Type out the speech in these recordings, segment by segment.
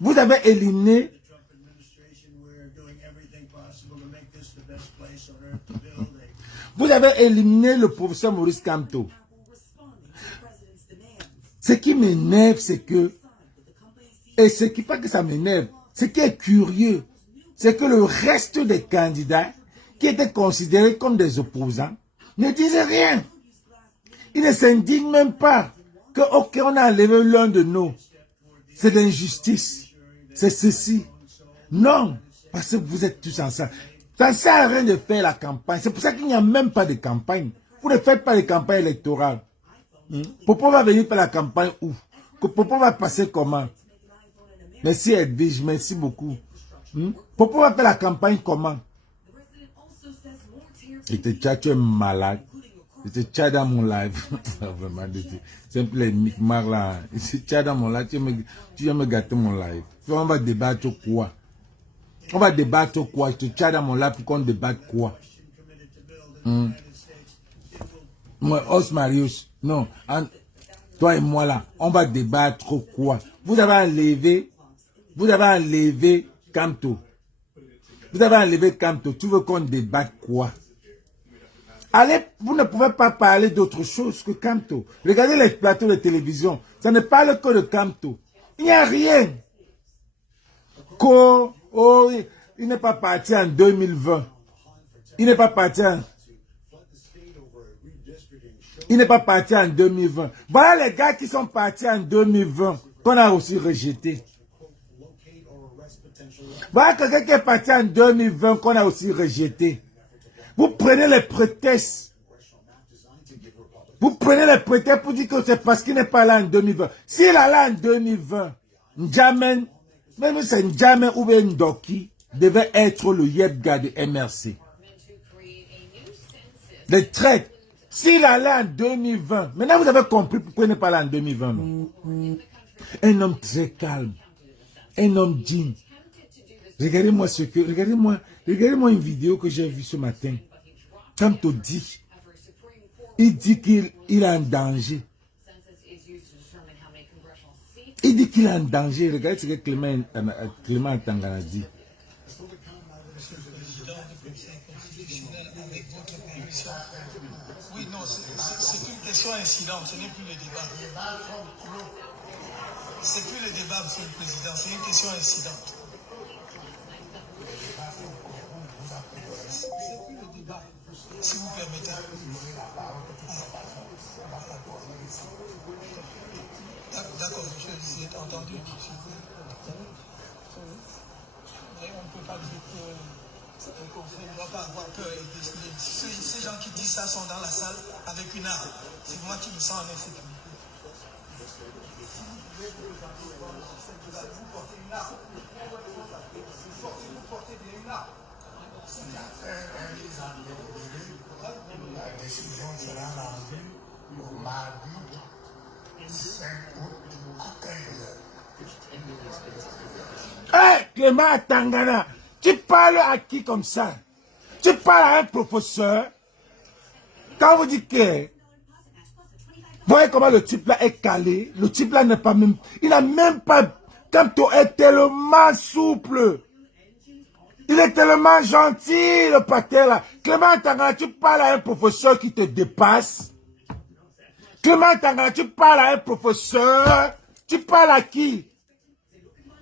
Vous avez éliminé. Vous avez éliminé le professeur Maurice Kamto. Ce qui m'énerve, c'est que, et ce qui pas que ça m'énerve, ce qui est curieux, c'est que le reste des candidats qui étaient considérés comme des opposants ne disaient rien. Ils ne s'indignent même pas que, ok, on a enlevé l'un de nous. C'est l'injustice. C'est ceci. Non, parce que vous êtes tous ensemble. Ça ne sert à rien de faire la campagne. C'est pour ça qu'il n'y a même pas de campagne. Vous ne faites pas de campagne électorale. Popo va venir faire la campagne où? Popo va passer comment? Merci Edwige, merci beaucoup. Popo va faire la campagne comment? Et tu es malade. Tu es dans mon live. Vraiment, c'est un peu les micmacs là. Tu es dans mon live, tu viens me gâter mon live. On va débattre quoi? On va débattre quoi? Tu es dans mon live pour qu'on débatte quoi? Moi, Os Marius, non. Toi et moi là, on va débattre quoi? Vous avez enlevé Kamto. Vous avez enlevé Kamto. Tu veux qu'on débatte quoi? Allez, vous ne pouvez pas parler d'autre chose que Kamto. Regardez les plateaux de télévision. Ça ne parle que de Kamto. Il n'y a rien. Oh, il n'est pas parti en 2020. Il n'est pas parti en... Il n'est pas parti en 2020. Voilà les gars qui sont partis en 2020, qu'on a aussi rejeté. Voilà quelqu'un qui est parti en 2020, qu'on a aussi rejeté. Vous prenez les prétextes. Vous prenez les prétextes pour dire que c'est parce qu'il n'est pas là en 2020. S'il est là en 2020, N'Djamène, même c'est N'Djamène ou Ndoki, devait être le Yebga de MRC. Les traites. S'il est là en 2020, maintenant vous avez compris pourquoi il n'est pas là en 2020. Non? Un homme très calme. Un homme digne. Regardez-moi regardez-moi une vidéo que j'ai vue ce matin. Kamto dit, il dit qu'il est en danger. Il dit qu'il est en danger. Regardez ce que Clément Tangana dit. Oui, non, c'est une question incidente, ce n'est plus le débat. C'est plus le débat, Monsieur le Président, c'est une question incidente. C'est plus le débat, si vous permettez. D'accord, monsieur, j'ai entendu. Mais on ne peut pas dire que le conseil ne doit pas avoir peur et décider. Ces gens qui disent ça sont dans la salle avec une arme. C'est moi qui me sens en insécurité. Vous portez une arme. Vous portez bien une arme. La décision sera rendue au mardi 5 août à 15h. Hey, Clément Tangana, tu parles à qui comme ça? Tu parles à un professeur. Quand vous dites que... Voyez comment le type là est calé. Le type là n'est pas même... Il n'a même pas... Kamto est tellement souple. Il est tellement gentil, le pater là. Clément Tangana, tu parles à un professeur qui te dépasse. Clément Tangana, tu parles à un professeur. Tu parles à qui?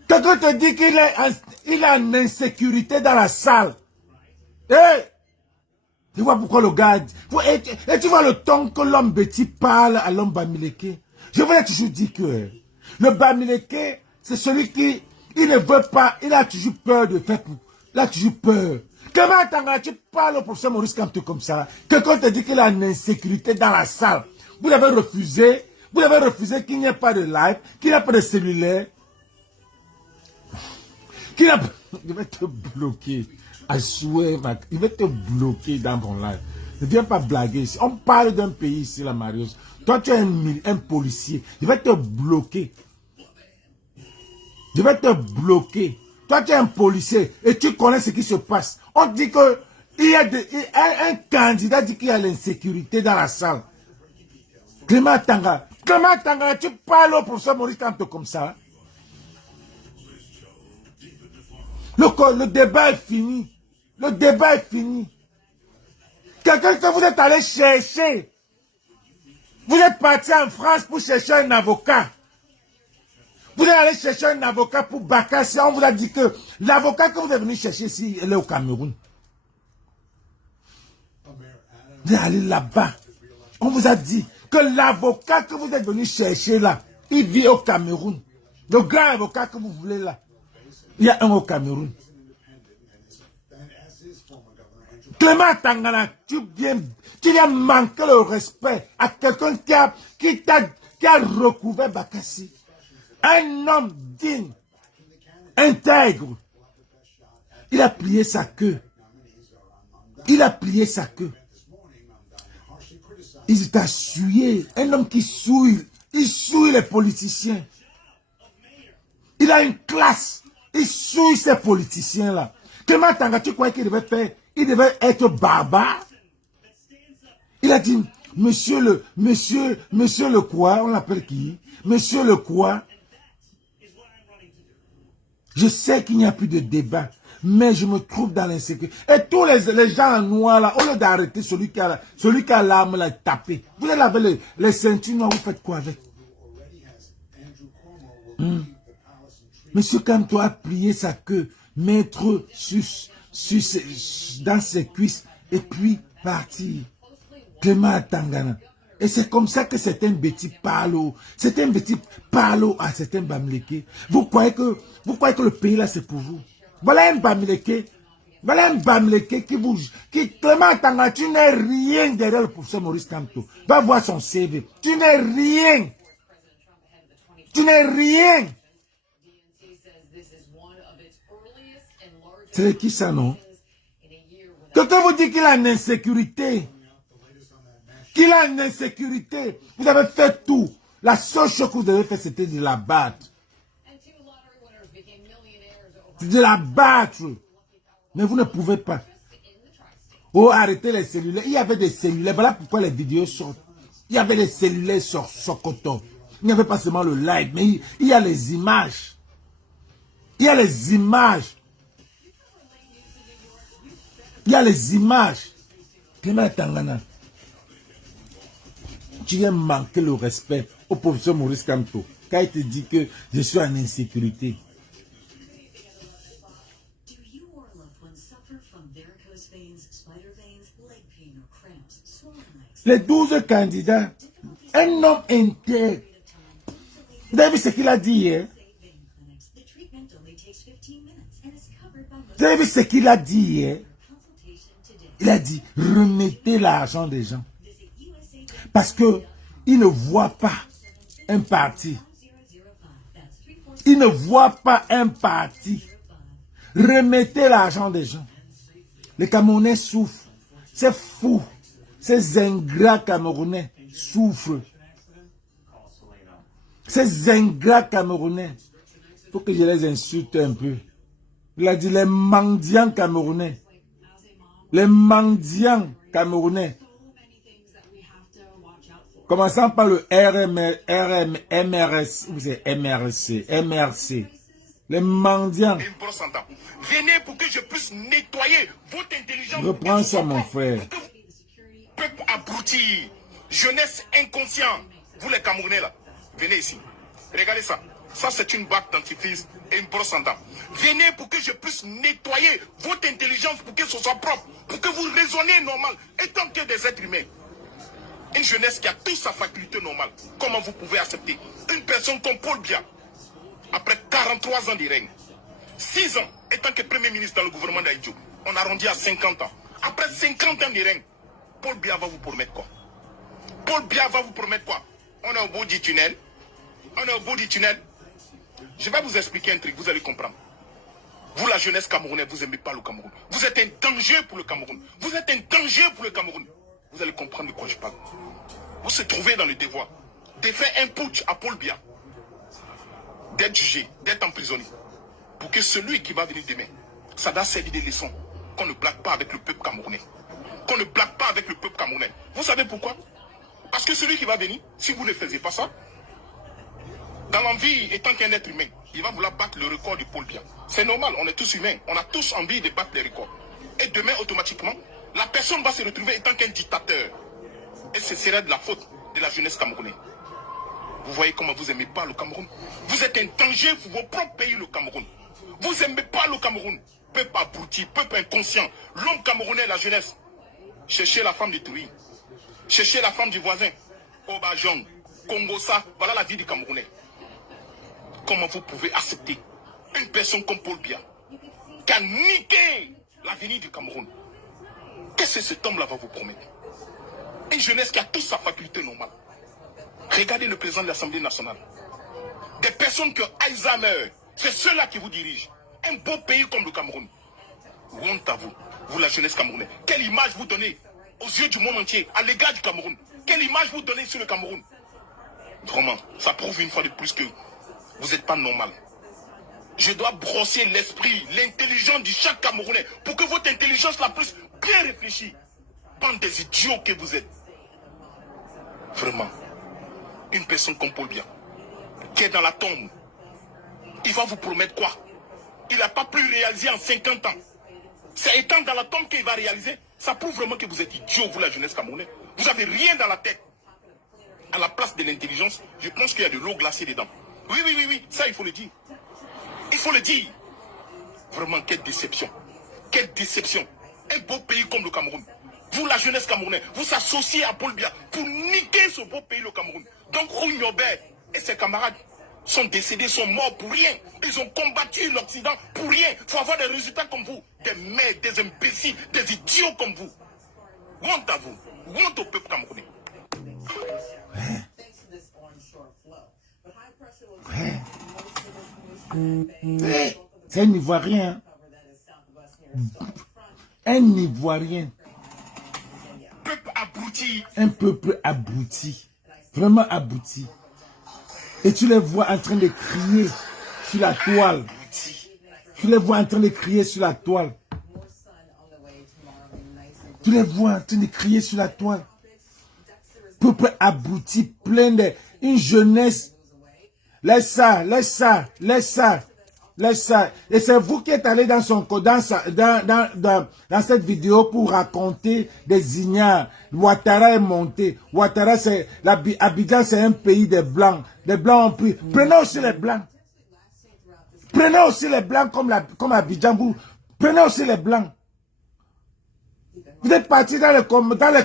Quelqu'un te dit qu'il est en insécurité dans la salle. Hey! Tu vois pourquoi le gars... Et tu vois le ton que l'homme Betty parle à l'homme Bamileke. Je vous ai toujours dit que le Bamileke, c'est celui qui... Il ne veut pas... Il a toujours peur de faire... Il a toujours peur. Comment tu parles au professeur Maurice Kamto comme ça? Quelqu'un te dit qu'il a une insécurité dans la salle. Vous l'avez refusé. Vous avez refusé qu'il n'y ait pas de live, qu'il n'y ait pas de cellulaire. Je vais te bloquer. I swear, il va te bloquer dans ton live. Ne viens pas blaguer ici. On parle d'un pays ici, la Marius. Toi, tu es un policier. Je vais te bloquer. Je vais te bloquer. Toi, tu es un policier et tu connais ce qui se passe. On dit que un candidat dit qu'il y a l'insécurité dans la salle. Clément Tangana, tu parles au professeur Maurice Kamto comme ça. Le débat est fini. Le débat est fini. Quelqu'un que vous êtes allé chercher. Vous êtes parti en France pour chercher un avocat. Vous êtes allé chercher un avocat pour Bakassi. On vous a dit que l'avocat que vous êtes venu chercher ici, il est au Cameroun. Vous êtes allé là-bas. On vous a dit que l'avocat que vous êtes venu chercher là, il vit au Cameroun. Le grand avocat que vous voulez là, il y a un au Cameroun. Clément Tangana, tu viens manquer le respect à quelqu'un qui a recouvert Bakassi. Un homme digne, intègre. Il a plié sa queue. Il a plié sa queue. Il t'a souillé. Un homme qui souille. Il souille les politiciens. Il a une classe. Il souille ces politiciens-là. Clément Tangana, tu croyais qu'il devait faire? Il devait être barbare. Il a dit, monsieur le quoi, on l'appelle qui? Monsieur le quoi? Je sais qu'il n'y a plus de débat, mais je me trouve dans l'insécurité. Et tous les gens en noir là, au lieu d'arrêter celui qui a l'arme là, tapé. Vous allez laver les ceintures noires, vous faites quoi avec? Monsieur Kanto a plié sa queue, mettre dans ses cuisses et puis partir. Clément Tangana. Et c'est comme ça que certains petits parlent. Certains petits parlent à certains Bamileke. Vous croyez que le pays là c'est pour vous. Voilà un Bamileke. Voilà un Bamileke qui Clément Tangana, tu n'es rien derrière le professeur Maurice Kamto. Va voir son CV. Tu n'es rien. Tu n'es rien. C'est qui ça, non? Quelqu'un vous dit qu'il a une insécurité. Qu'il a une insécurité. Vous avez fait tout. La seule chose que vous avez fait, c'était de la battre. De la battre. Mais vous ne pouvez pas. Oh, arrêtez les cellulaires. Il y avait des cellulaires. Voilà pourquoi les vidéos sortent. Il y avait des cellulaires sur Sokoto. Il n'y avait pas seulement le live, mais il y a les images. Il y a les images. Il y a les images. Clément Tangana, tu viens manquer le respect au professeur Maurice Kamto, quand il te dit que je suis en insécurité. Les 12 candidats, un homme intègre. Vous avez vu ce qu'il a dit hier? Vous avez vu ce qu'il a dit hier? Il a dit, remettez l'argent des gens. Parce que il ne voit pas un parti. Il ne voit pas un parti. Remettez l'argent des gens. Les Camerounais souffrent. C'est fou. Ces ingrats Camerounais souffrent. Ces ingrats Camerounais. Il faut que je les insulte un peu. Il a dit les mendiants camerounais. Les mendiants camerounais. Commençant par le MRC. Les mendiants. Venez pour que je puisse nettoyer votre intelligence. Reprends ça, mon frère. Peuple abruti, jeunesse inconscient. Vous les Camerounais là, venez ici. Regardez ça. Ça c'est une bague dentifrice et une brosse en dents. Venez pour que je puisse nettoyer votre intelligence pour que ce soit propre. Pour que vous raisonnez normal. Étant que des êtres humains. Une jeunesse qui a toute sa faculté normale. Comment vous pouvez accepter une personne comme Paul Biya, après 43 ans de règne, 6 ans étant que Premier ministre dans le gouvernement d'Aïdjo, on arrondit à 50 ans. Après 50 ans de règne, Paul Biya va vous promettre quoi? Paul Biya va vous promettre quoi? On est au bout du tunnel. On est au bout du tunnel. Je vais vous expliquer un truc, vous allez comprendre. Vous, la jeunesse camerounaise, vous n'aimez pas le Cameroun. Vous êtes un danger pour le Cameroun. Vous êtes un danger pour le Cameroun. Vous allez comprendre de quoi je parle. Vous se trouvez dans le devoir de faire un putsch à Paul Biya, d'être jugé, d'être emprisonné, pour que celui qui va venir demain, ça doit servir de leçon, qu'on ne blague pas avec le peuple camerounais. Qu'on ne blague pas avec le peuple camerounais. Vous savez pourquoi? Parce que celui qui va venir, si vous ne faisiez pas ça, dans l'envie, étant qu'un être humain, il va vouloir battre le record du Paul Biya. C'est normal, on est tous humains. On a tous envie de battre les records. Et demain, automatiquement, la personne va se retrouver étant qu'un dictateur. Et ce serait de la faute de la jeunesse camerounaise. Vous voyez comment vous n'aimez pas le Cameroun? Vous êtes un danger pour vos propres pays, le Cameroun. Vous n'aimez pas le Cameroun. Peuple abruti, peuple inconscient. L'homme camerounais, la jeunesse. Cherchez la femme du Touy. Cherchez la femme du voisin. Obajong, Congosa, voilà la vie du Camerounais. Comment vous pouvez accepter une personne comme Paul Biya qui a niqué l'avenir du Cameroun? Qu'est-ce que cet homme-là va vous promettre? Une jeunesse qui a toute sa faculté normale. Regardez le président de l'Assemblée nationale. Des personnes qui ont Alzheimer, c'est ceux-là qui vous dirigent. Un beau pays comme le Cameroun. Honte à vous, vous la jeunesse camerounaise. Quelle image vous donnez aux yeux du monde entier, à l'égard du Cameroun? Quelle image vous donnez sur le Cameroun? Vraiment, ça prouve une fois de plus que vous n'êtes pas normal. Je dois brosser l'esprit, l'intelligence de chaque Camerounais pour que votre intelligence la plus bien réfléchie. Bande des idiots que vous êtes. Vraiment. Une personne comme Paul Biya, qui est dans la tombe, il va vous promettre quoi? Il n'a pas pu réaliser en 50 ans. C'est étant dans la tombe qu'il va réaliser. Ça prouve vraiment que vous êtes idiot, vous la jeunesse camerounaise. Vous n'avez rien dans la tête. À la place de l'intelligence, je pense qu'il y a de l'eau glacée dedans. Oui, ça il faut le dire. Il faut le dire. Vraiment, quelle déception. Quelle déception. Un beau pays comme le Cameroun. Vous, la jeunesse camerounaise, vous associez à Paul Biya pour niquer ce beau pays, le Cameroun. Donc, Rougnober et ses camarades sont décédés, sont morts pour rien. Ils ont combattu l'Occident pour rien. Il faut avoir des résultats comme vous. Des mères, des imbéciles, des idiots comme vous. Honte à vous. Honte au peuple camerounais. C'est un Ivoirien. Un Ivoirien. Peuple abruti. Un peuple abruti. Vraiment abruti. Et tu les vois en train de crier sur la toile. Tu les vois en train de crier sur la toile. Tu les vois en train de crier sur la toile. Peuple abruti, plein de... Une jeunesse. Laisse ça, laisse ça, laisse ça. Laisse ça. Et c'est vous qui êtes allé dans cette vidéo pour raconter des ignares. Ouattara est monté. Ouattara, c'est... Abidjan, c'est un pays des Blancs. Les Blancs ont pris. Prenez aussi les Blancs. Prenez aussi les Blancs comme Abidjan. Prenez aussi les Blancs. Vous êtes partis dans les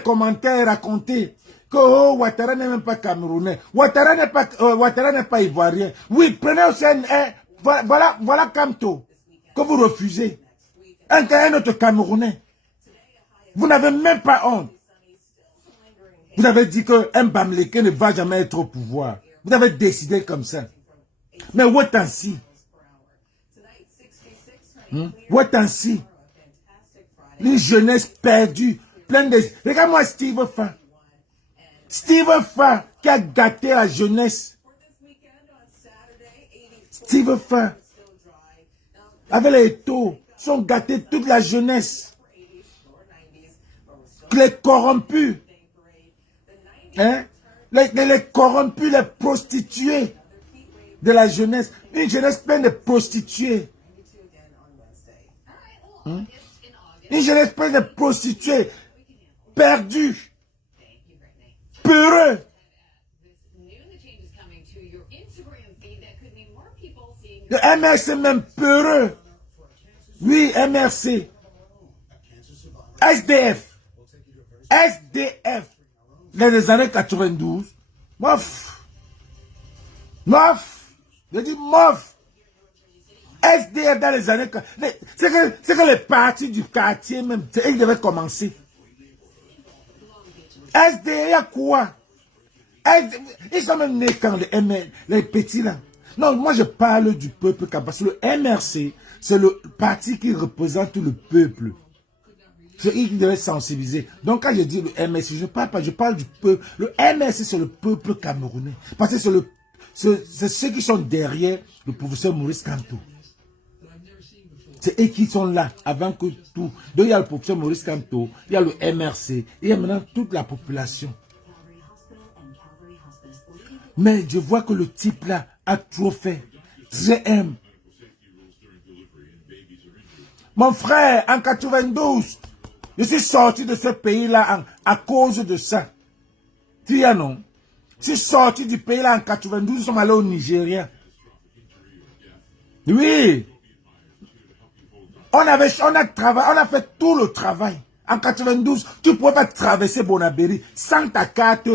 commentaires raconter que Ouattara n'est même pas camerounais. Ouattara n'est pas ivoirien. Oui, prenez aussi voilà Kamto que vous refusez. Un autre Camerounais. Vous n'avez même pas honte. Vous avez dit que un Bamleke ne va jamais être au pouvoir. Vous avez décidé comme ça. Mais Ouattansi. Ouattansi. Une jeunesse perdue. Pleine de... Regarde-moi Steve Fa. Steve Fa qui a gâté la jeunesse. Steve Fa. Avec les taux, sont gâtés toute la jeunesse. Les corrompus. Hein? Les corrompus, les prostituées de la jeunesse. Une jeunesse pleine de prostituées. Une jeunesse pleine de prostituées. Perdue. Peureux. Le MRC même peureux. Oui, MRC. SDF. SDF. Dans les années 92. Mof. Mof. Je dis mof. SDF dans les années... C'est que les partis du quartier même, ils devaient commencer. SDF, il y a quoi? Ils sont même nés quand les petits là. Non, moi je parle du peuple parce que le MRC, c'est le parti qui représente le peuple. C'est eux qui devaient sensibiliser. Donc quand je dis le MRC, je parle pas, je parle du peuple. Le MRC, c'est le peuple camerounais. Parce que c'est ceux qui sont derrière le professeur Maurice Kamto. C'est eux qui sont là avant que tout. Donc il y a le professeur Maurice Kamto, il y a le MRC, il y a maintenant toute la population. Mais je vois que le type là a trop fait. J'aime. Mon frère, en 92, je suis sorti de ce pays-là à cause de ça. Tu y non? Je suis sorti du pays-là en 92, nous sommes allés au Nigeria. Oui. On a fait tout le travail. En 92, tu ne pouvais pas traverser Bonabéry sans ta carte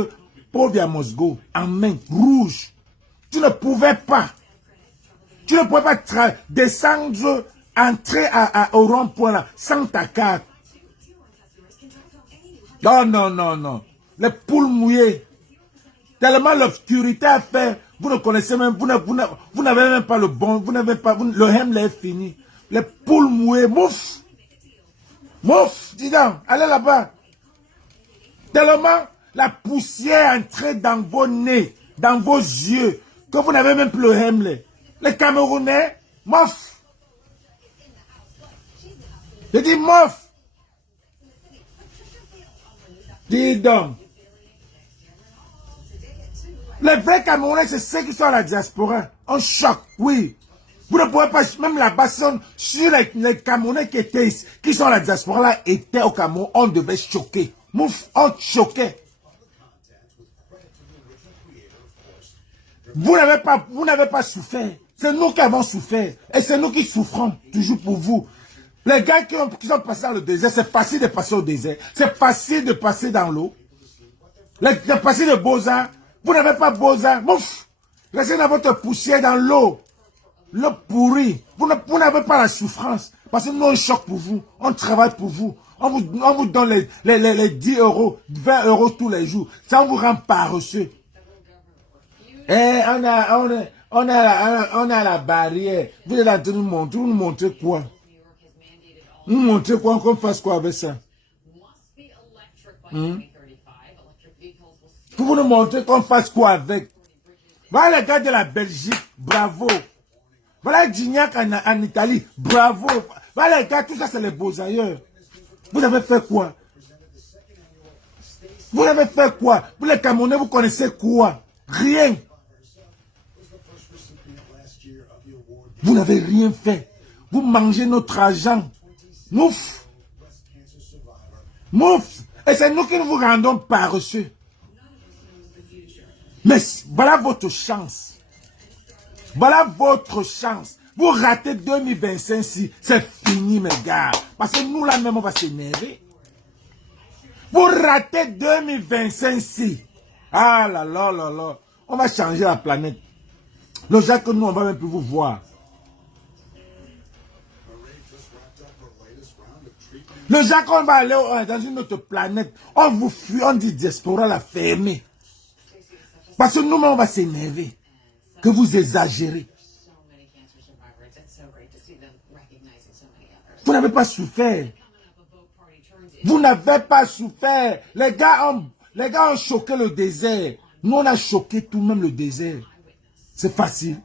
Povia Mosgo en main rouge. Tu ne pouvais pas. Tu ne pouvais pas descendre, entrer au rond-point là sans ta carte. Non, non, non, non. Les poules mouillées. Tellement l'obscurité a fait, vous ne connaissez même, vous n'avez même pas le bon, vous n'avez pas, le hem est fini. Les poules mouillées, mouf. Mouf, dis donc, allez là-bas. Tellement la poussière est entrée dans vos nez, dans vos yeux, que vous n'avez même plus le hem. Les Camerounais, mouf. Je dis mouf. Dis donc. Les vrais Camerounais, c'est ceux qui sont à la diaspora. On choque, oui. Vous ne pouvez pas, même là-bas, sur les Camerounais qui sont à la diaspora, là, étaient au Cameroun, on devait choquer. Mouf, on choquait. Vous n'avez pas souffert. C'est nous qui avons souffert. Et c'est nous qui souffrons, toujours pour vous. Les gars qui sont passés dans le désert, c'est facile de passer au désert. C'est facile de passer dans l'eau. C'est facile de Beaux-Arts. Vous n'avez pas Beaux-Arts. Mouf. Restez dans votre poussière dans l'eau. L'eau pourrie. Vous n'avez pas la souffrance. Parce que nous, on choque pour vous. On travaille pour vous. On vous donne les 10 euros, 20 euros tous les jours. Ça vous rend paresseux. Eh, on a la barrière. Vous êtes en train de nous montrer quoi? Nous montrer quoi? Qu'on fasse quoi avec ça? Pour vous nous montrer qu'on fasse quoi avec? Voilà les gars de la Belgique, bravo. Voilà Gignac en Italie, bravo. Voilà les gars, tout ça c'est les beaux ailleurs. Vous avez fait quoi? Vous avez fait quoi? Vous les Camerounais, vous connaissez quoi? Rien. Vous n'avez rien fait. Vous mangez notre argent. Mouf. Mouf. Et c'est nous qui nous vous rendons paresseux. Mais voilà votre chance. Voilà votre chance. Vous ratez 2025 si c'est fini mes gars. Parce que nous là même on va s'énerver. Vous ratez 2025 si. Ah là là là là. On va changer la planète. Le gens que nous on va même plus vous voir. Le gens qu'on va aller dans une autre planète. On vous fuit, on dit diaspora la fermer. Parce que nous-mêmes, on va s'énerver. Que vous exagérez. Vous n'avez pas souffert. Vous n'avez pas souffert. Les gars ont choqué le désert. Nous, on a choqué tout de même le désert. C'est facile.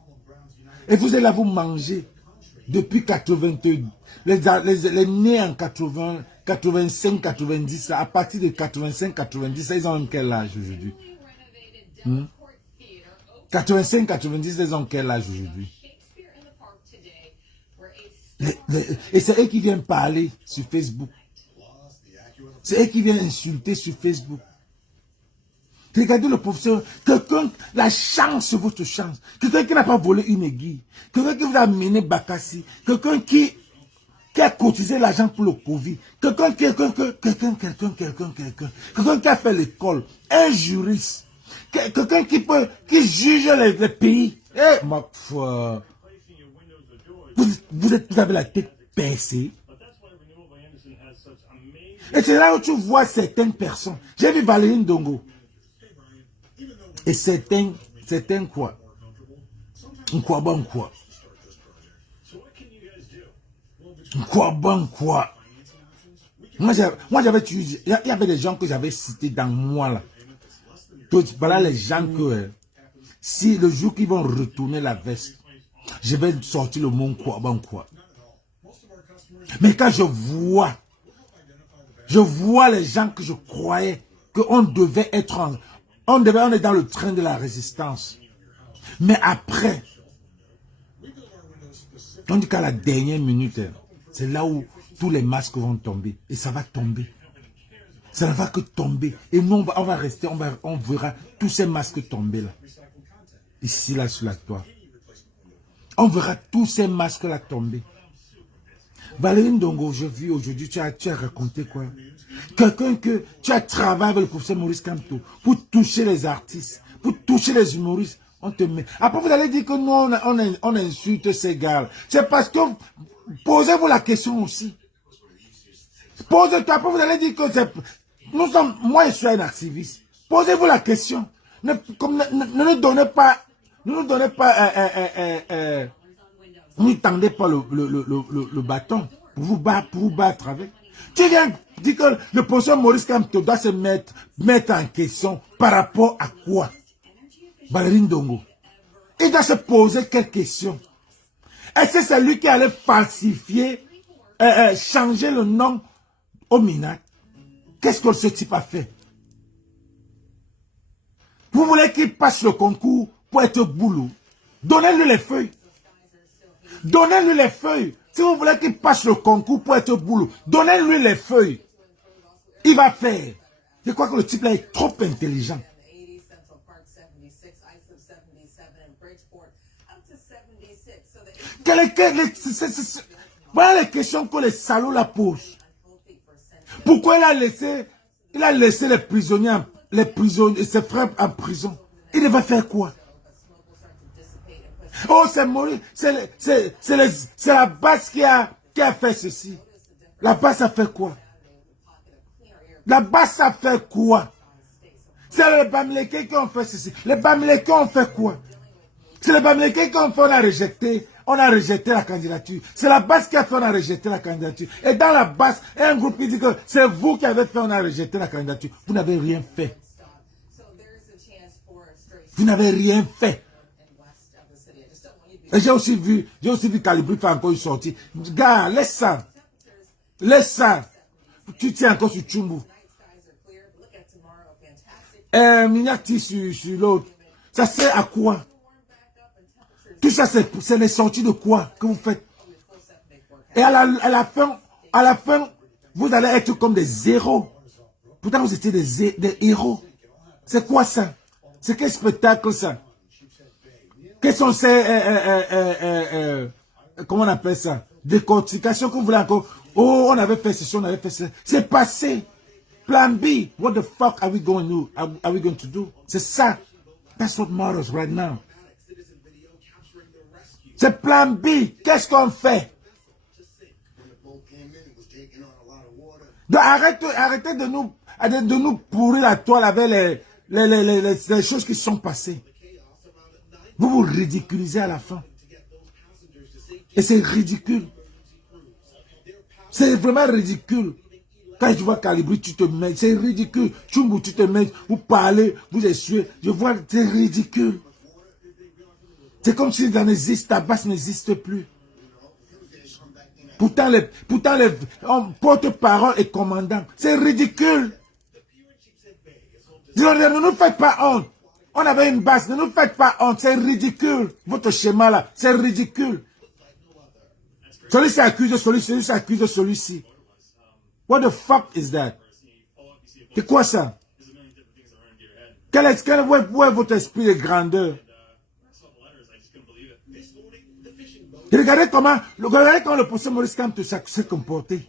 Et vous allez là vous manger. Depuis 82. Les nés en 80, 85, 90. À partir de 85, 90, ils ont quel âge aujourd'hui? 85, 90, ils ont quel âge aujourd'hui? Et c'est eux qui viennent parler sur Facebook. C'est eux qui viennent insulter sur Facebook. Regardez le professeur. Quelqu'un, la chance, votre chance. Quelqu'un qui n'a pas volé une aiguille. Quelqu'un qui vous a mené Bakassi. Quelqu'un qui a cotisé l'argent pour le Covid. Quelqu'un qui a fait l'école. Un juriste. Quelqu'un qui juge les pays. Eh, ma foi. Vous avez la tête pincée. Et c'est là où tu vois certaines personnes. J'ai vu Valérie Ndongo. Et certains quoi? Quoi bon quoi? Quoi bon quoi? Moi j'avais tué. Il y avait des gens que j'avais cités dans moi là. Voilà les gens que si le jour qu'ils vont retourner la veste, je vais sortir le mot quoi bon quoi. Mais quand je vois les gens que je croyais qu'on devait être on est dans le train de la résistance. Mais après, on dit qu'à la dernière minute, c'est là où tous les masques vont tomber. Et ça va tomber. Ça ne va que tomber. Et nous, on va rester, on verra tous ces masques tomber là. Ici, là, sur la toile. On verra tous ces masques là tomber. Valérie Ndongo, j'ai vu aujourd'hui, tu as raconté quoi? Quelqu'un que tu as travaillé avec le professeur Maurice Kamto pour toucher les artistes, pour toucher les humoristes. On te met. Après, vous allez dire que nous, on insulte ces gars. C'est parce que posez-vous la question aussi. Posez-toi. Après, vous allez dire que c'est. Moi, je suis un activiste. Posez-vous la question. Ne nous donnez pas. Ne nous donnez pas. Ne tendez pas le bâton pour vous battre avec. Tu viens dire que le professeur Maurice Kamto doit se mettre en question par rapport à quoi? Valérie Ndongo. Il doit se poser quelle question? Est-ce que c'est lui qui allait falsifier, changer le nom au Minac? Qu'est-ce que ce type a fait? Vous voulez qu'il passe le concours pour être boulot? Donnez-lui les feuilles. Donnez-lui les feuilles. Si vous voulez qu'il passe le concours pour être boulot, donnez-lui les feuilles. Il va faire. Je crois que le type là est trop intelligent. Voilà les questions que les salauds la posent. Pourquoi il a laissé les prisonniers, ses frères en prison? Il devait faire quoi? Oh, c'est Maurice, c'est la base qui a fait ceci. La base a fait quoi? La base a fait quoi? C'est les Bamileke qui ont fait ceci. Les Bamileke ont fait quoi? C'est les Bamileke qui ont fait, on a rejeté la candidature. C'est la base qui a fait, on a rejeté la candidature. Et dans la base, un groupe qui dit que c'est vous qui avez fait, on a rejeté la candidature. Vous n'avez rien fait. Vous n'avez rien fait. Et j'ai aussi vu Calibri faire encore une sortie. Gars, laisse ça. Laisse ça. Tu tiens encore sur Tchumbu. Mignati sur l'autre. Ça sert à quoi? Tout ça, c'est les sorties de quoi que vous faites? Et à la fin, vous allez être comme des héros. Pourtant, vous étiez des héros. C'est quoi ça? C'est quel spectacle ça? Quels sont ces, comment on appelle ça? Décortications que vous voulez encore. Oh, on avait fait ceci, on avait fait ça. C'est passé. Plan B. What the fuck are we going to do? C'est ça. That's what matters right now. C'est plan B. Qu'est-ce qu'on fait? Donc arrêtez de nous pourrir la toile avec les choses qui sont passées. Vous vous ridiculisez à la fin. Et c'est ridicule. C'est vraiment ridicule. Quand je vois Calibri, tu te mets. C'est ridicule. Tchumbu, tu te mets. Vous parlez, vous essuyez. Je vois, c'est ridicule. C'est comme si ça n'existe, ta base n'existe plus. Pourtant, porte-parole et commandant. C'est ridicule. Ne nous faites pas honte. On avait une base, ne nous faites pas honte, c'est ridicule. Votre schéma là, c'est ridicule. Celui-ci accuse celui-ci accuse celui-ci. What the fuck is that? C'est quoi ça? Où est votre esprit de grandeur? Regardez comment le professeur Maurice Kamto s'est comporté.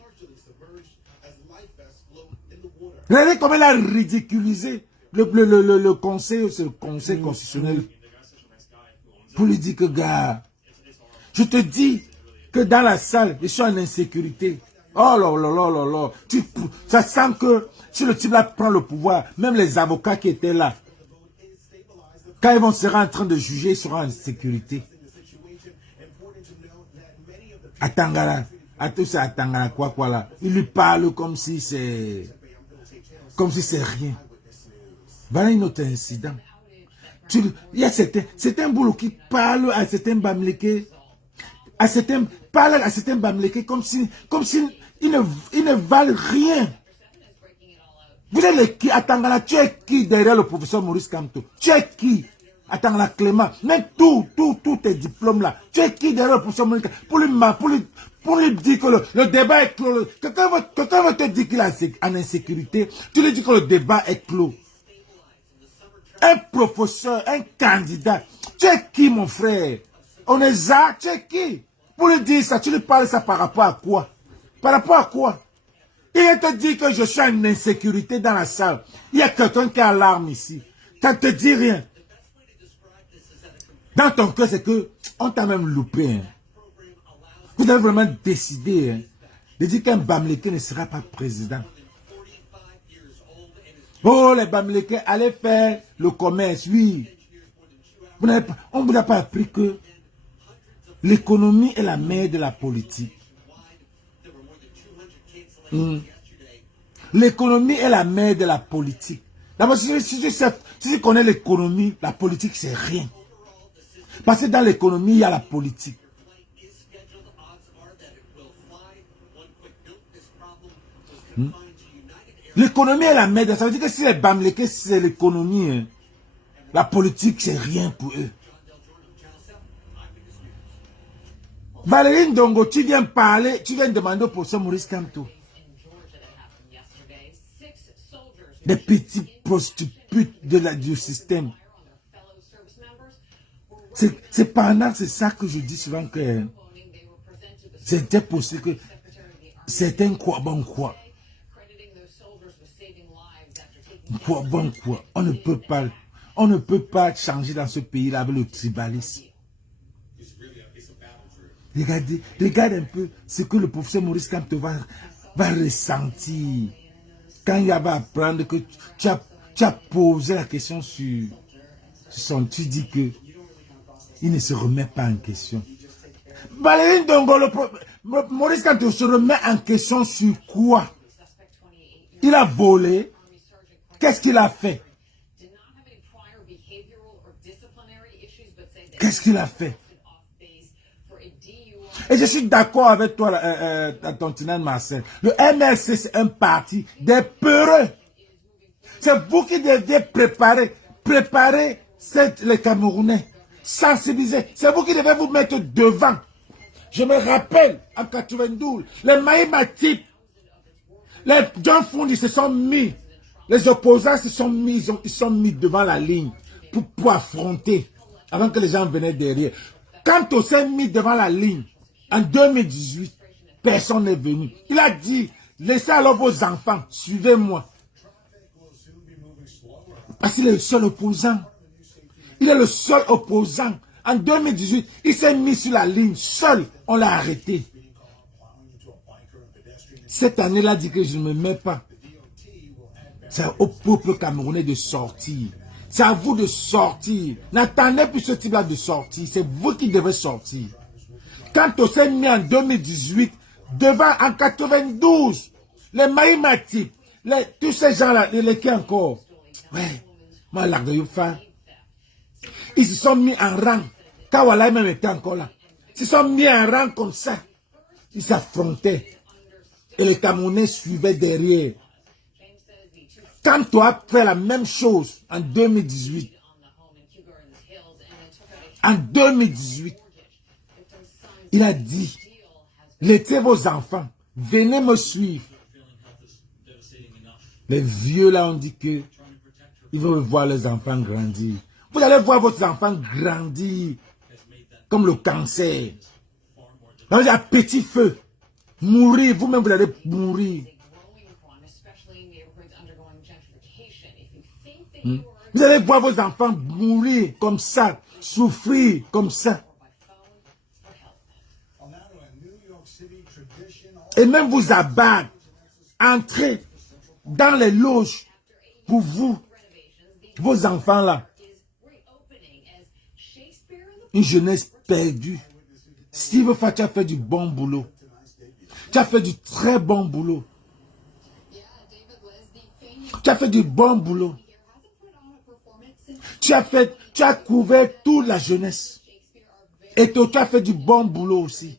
Regardez comment il a ridiculisé le conseil, c'est le conseil constitutionnel. Pour lui dire que, gars, je te dis que dans la salle, je suis en insécurité. Oh là là là là là. Ça sent que si le type là prend le pouvoir, même les avocats qui étaient là, quand ils seront en train de juger, ils seront en sécurité. À Tangara, à tout ça, à Tangara, quoi là. Il lui parle comme si c'est rien. Voilà un autre incident. C'est un boulot qui parle à certains Bamileke, parle à certains Bamileke comme si ils ne valent rien. Vous êtes qui à Tangana, tu es qui derrière le professeur Maurice Kamto? Tu es qui? Attends, la Clément, même tous tes diplômes là, tu es qui derrière le professeur Moïse pour lui dire que le débat est clos. Quelqu'un veut te dire qu'il est en insécurité, tu lui dis que le débat est clos. Un professeur, un candidat, tu es qui mon frère? On est ça, tu es qui? Pour lui dire ça, tu lui parles ça par rapport à quoi? Par rapport à quoi? Il te dit que je suis en insécurité dans la salle. Il y a quelqu'un qui a l'alarme ici. Ça ne te dit rien. Dans ton cœur, c'est que on t'a même loupé. Hein. Vous avez vraiment décidé hein, de dire qu'un Bamileke ne sera pas président. Oh, les Bamileke, allez faire le commerce, oui. On ne vous a pas appris que l'économie est la mère de la politique. L'économie est la mère de la politique. D'abord, si tu connais l'économie, la politique, c'est rien. Parce que dans l'économie, il y a la politique. L'économie est la mère de ça. veut dire que si les Bamileke, c'est l'économie, hein, la politique, c'est rien pour eux. Valérie Ndongo, tu viens parler, tu viens demander au professeur Maurice Kamto. Des petits prostituées du système. C'est pendant, c'est ça que je dis souvent que c'était possible que certains croient bon quoi. Bon quoi. On ne peut pas changer dans ce pays-là avec le tribalisme. Regarde un peu ce que le professeur Maurice Kamto va ressentir quand il va apprendre que tu as posé la question sur son, tu dis que il ne se remet pas en question. Valérie Ndongo, Maurice Kamto se remet en question sur quoi? Il a volé. Qu'est-ce qu'il a fait? Qu'est-ce qu'il a fait? Et je suis d'accord avec toi, Tontinane Marcel. Le MLC, c'est un parti des peureux. C'est vous qui deviez préparer les Camerounais, sensibiliser. C'est vous qui devez vous mettre devant. Je me rappelle, en 92, les Maïma Type, les John Fundi se sont mis, les opposants se sont mis, ils sont mis devant la ligne pour affronter, avant que les gens venaient derrière. Quand on s'est mis devant la ligne, en 2018, personne n'est venu. Il a dit, laissez alors vos enfants, suivez-moi. Parce qu'il est le seul opposant. Il est le seul opposant. En 2018, il s'est mis sur la ligne, seul, on l'a arrêté. Cette année, il a dit que je ne me mets pas. C'est au peuple camerounais de sortir. C'est à vous de sortir. N'attendez plus ce type-là de sortir. C'est vous qui devez sortir. Quand on s'est mis en 2018, devant en 92, les Maïmati, tous ces gens-là, les qui encore, ouais, moi, l'Ardoyofa, ils se sont mis en rang. Kawala même était encore là. Ils se sont mis en rang comme ça. Ils s'affrontaient. Et les Camerounais suivaient derrière. Quand tu as fait la même chose en 2018, en 2018, il a dit, laissez vos enfants, venez me suivre. Les vieux là ont dit que ils veulent voir les enfants grandir. Vous allez voir votre enfant grandir comme le cancer. Dans un petit feu, mourir, vous-même vous allez mourir. Vous allez voir vos enfants mourir comme ça, souffrir comme ça. Et même vous abattre, entrer dans les loges pour vous, vos enfants là. Une jeunesse perdue. Steve Fa, tu as fait du bon boulot. Tu as fait du très bon boulot. Tu as fait du bon boulot. Tu as couvert toute la jeunesse. Et tu as fait du bon boulot aussi.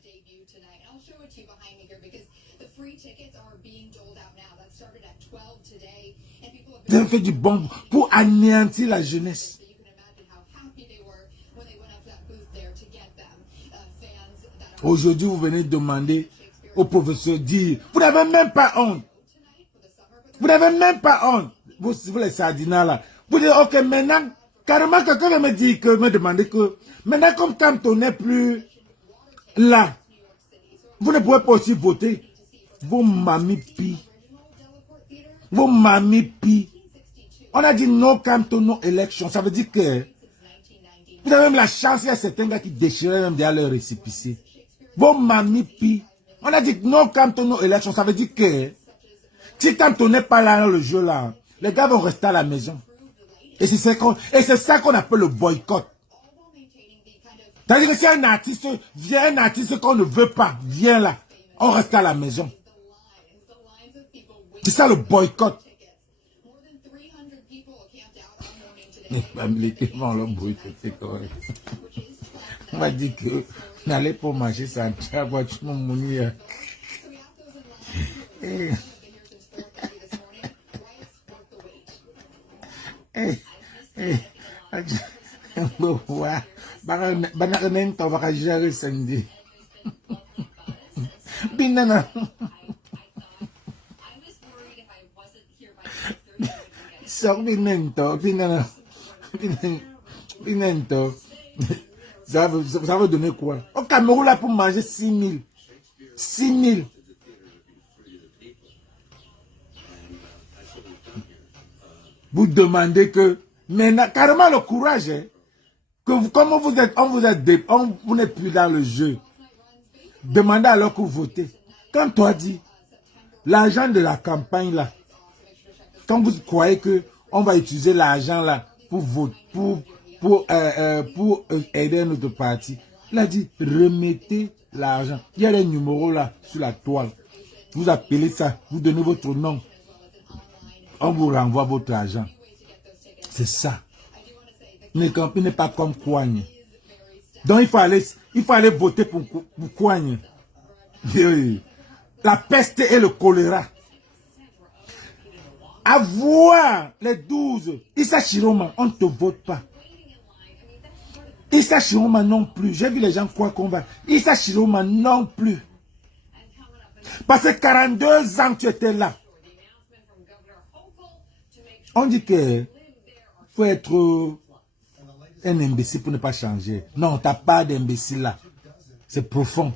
Tu as fait du bon pour anéantir la jeunesse. Aujourd'hui, vous venez demander au professeur, dire, vous n'avez même pas honte. Vous n'avez même pas honte. Vous les sardinats là. Vous dites, ok, maintenant, carrément, quelqu'un va me demander que, maintenant, comme Campton n'est plus là, vous ne pouvez pas aussi voter. Vos mamipis. Vos mamipis. On a dit no Campton, no election. Ça veut dire que vous avez même la chance, il y a certains gars qui déchiraient même derrière leur récépissé. Vos mamipis. On a dit no Campton, no election. Ça veut dire que si Campton n'est pas là dans le jeu là, les gars vont rester à la maison. Et c'est ça qu'on appelle le boycott. C'est-à-dire que si un artiste vient, un artiste qu'on ne veut pas, vient là, on reste à la maison. C'est ça le boycott. On m'a dit que n'allez pas manger ça, tu vas voir tout mon mounir. Binana. So binento, binana. Binento. Ça veut donner quoi? Au Cameroun là pour manger 6 000. 6 000. Vous demandez que, maintenant, carrément le courage, hein, que vous, comme vous n'êtes plus dans le jeu. Demandez alors que vous votez. Quand toi dis, l'argent de la campagne là, quand vous croyez que on va utiliser l'argent là pour voter, pour aider notre parti, il a dit, remettez l'argent. Il y a des numéros là sur la toile. Vous appelez ça, vous donnez votre nom. On vous renvoie votre argent. C'est ça. Le campagne n'est pas comme Kouagne. Donc il faut aller voter pour Kouagne. La peste et le choléra. Avoir les 12. Issa Chiroma, on ne te vote pas. Issa Chiroma non plus. J'ai vu les gens croire qu'on va. Issa Chiroma non plus. Parce que 42 ans tu étais là. On dit que faut être un imbécile pour ne pas changer. Non, t'as pas d'imbécile là. C'est profond.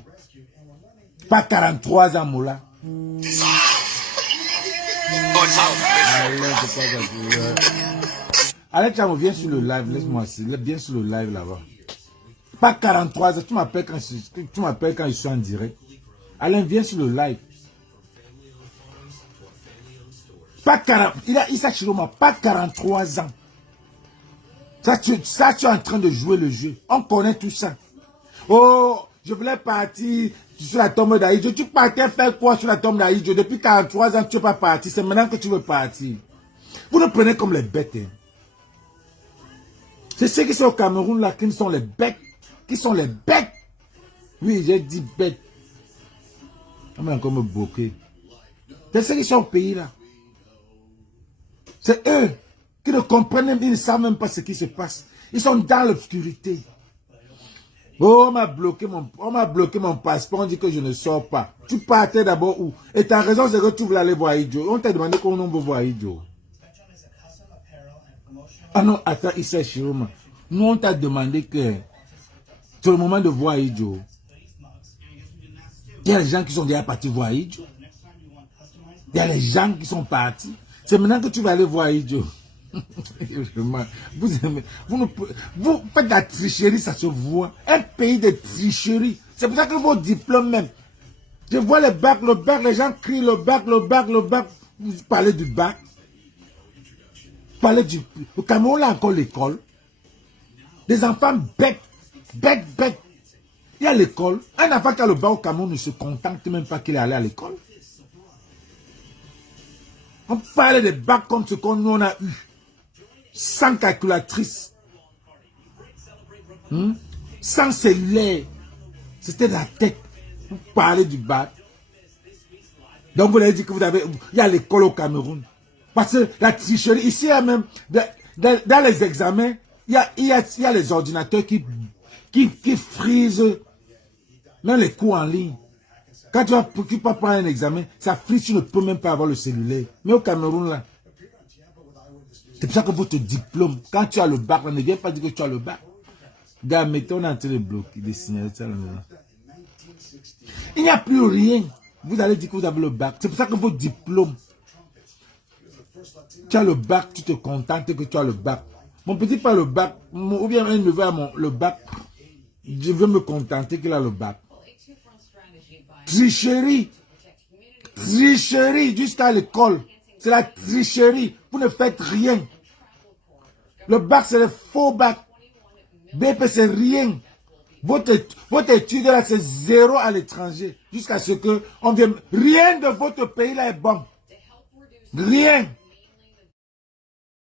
Pas 43 ans, Moula. Allez, tiens, viens sur le live, laisse-moi assis. Viens sur le live là-bas. Pas 43 ans, tu m'appelles quand je suis en direct. Alain, viens sur le live. Pas 40, il a Issa Chiroma, pas 43 ans. Ça, tu es en train de jouer le jeu. On connaît tout ça. Oh, je voulais partir sur la tombe d'Aïdjo. Tu partais faire quoi sur la tombe d'Aïdjo? Depuis 43 ans, tu n'es pas parti. C'est maintenant que tu veux partir. Vous nous prenez comme les bêtes. Hein. C'est ceux qui sont au Cameroun là, qui sont les bêtes. Qui sont les bêtes. Oui, j'ai dit bêtes. On va encore me bloquer. C'est ceux qui sont au pays là. C'est eux qui ne comprennent même, ils ne savent même pas ce qui se passe. Ils sont dans l'obscurité. Oh, on m'a bloqué mon passeport, on dit que je ne sors pas. Tu partais d'abord où? Et ta raison, c'est que tu voulais aller voir Aïdjo. On t'a demandé comment on veut voir Aïdjo. Ah non, attends, Issa Chiroma. Nous, on t'a demandé que c'est le moment de voir Aïdjo. Il y a des gens qui sont déjà partis voir Aïdjo. Il y a des gens qui sont partis. C'est maintenant que tu vas aller voir Aïdjo. Vous faites de la tricherie, ça se voit. Un pays de tricherie. C'est pour ça que vos diplômes même. Je vois le bac, les gens crient le bac. Vous parlez du bac. Vous parlez du... Au Cameroun, là encore l'école. Des enfants bêtes. Il y a l'école. Un enfant qui a le bac au Cameroun ne se contente même pas qu'il est allé à l'école. On parlait des bacs comme ce qu'on nous a eu. Sans calculatrice. Sans cellulaire. C'était la tête. Vous parlez du bac. Donc vous avez dit que vous avez... Il y a l'école au Cameroun. Parce que la tricherie, ici, il y a même... Dans les examens, il y a les ordinateurs qui frisent Même les cours en ligne. Quand tu vas prendre un examen, ça frise, tu ne peux même pas avoir le cellulaire. Mais au Cameroun, là, c'est pour ça que votre diplôme, quand tu as le bac, on ne vient pas dire que tu as le bac. Gars, mettons, on est en train de bloquer, de signaler ça. Il n'y a plus rien. Vous allez dire que vous avez le bac. C'est pour ça que votre diplôme, tu as le bac, tu te contentes que tu as le bac. Mon petit pas le bac, ou bien un neveu a le bac, je veux me contenter qu'il a le bac. Tricherie. Tricherie jusqu'à l'école. C'est la tricherie. Vous ne faites rien. Le bac, c'est le faux bac. BP, c'est rien. Votre étude, là, c'est 0 à l'étranger. Jusqu'à ce que on vienne. Rien de votre pays, là, est bon. Rien.